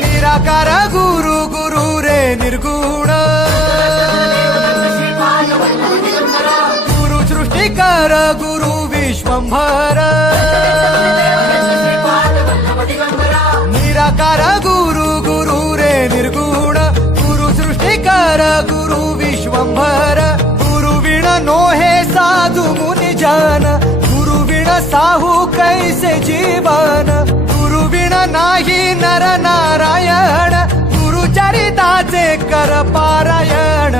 निराकार गुरु गुरु रे निर्गुण गुरु सृष्टिकर गुरु विश्वंभर निराकार गुरु गुरु रे निर्गुण गुरु सृष्टिकर गुरु विश्वंभर गुरु विण नोहे साधु मुनि जन गुरु विण साहू कैसे जीवन गुरु विण नाही नर नारायण गुरुचरिताचे कर पारायण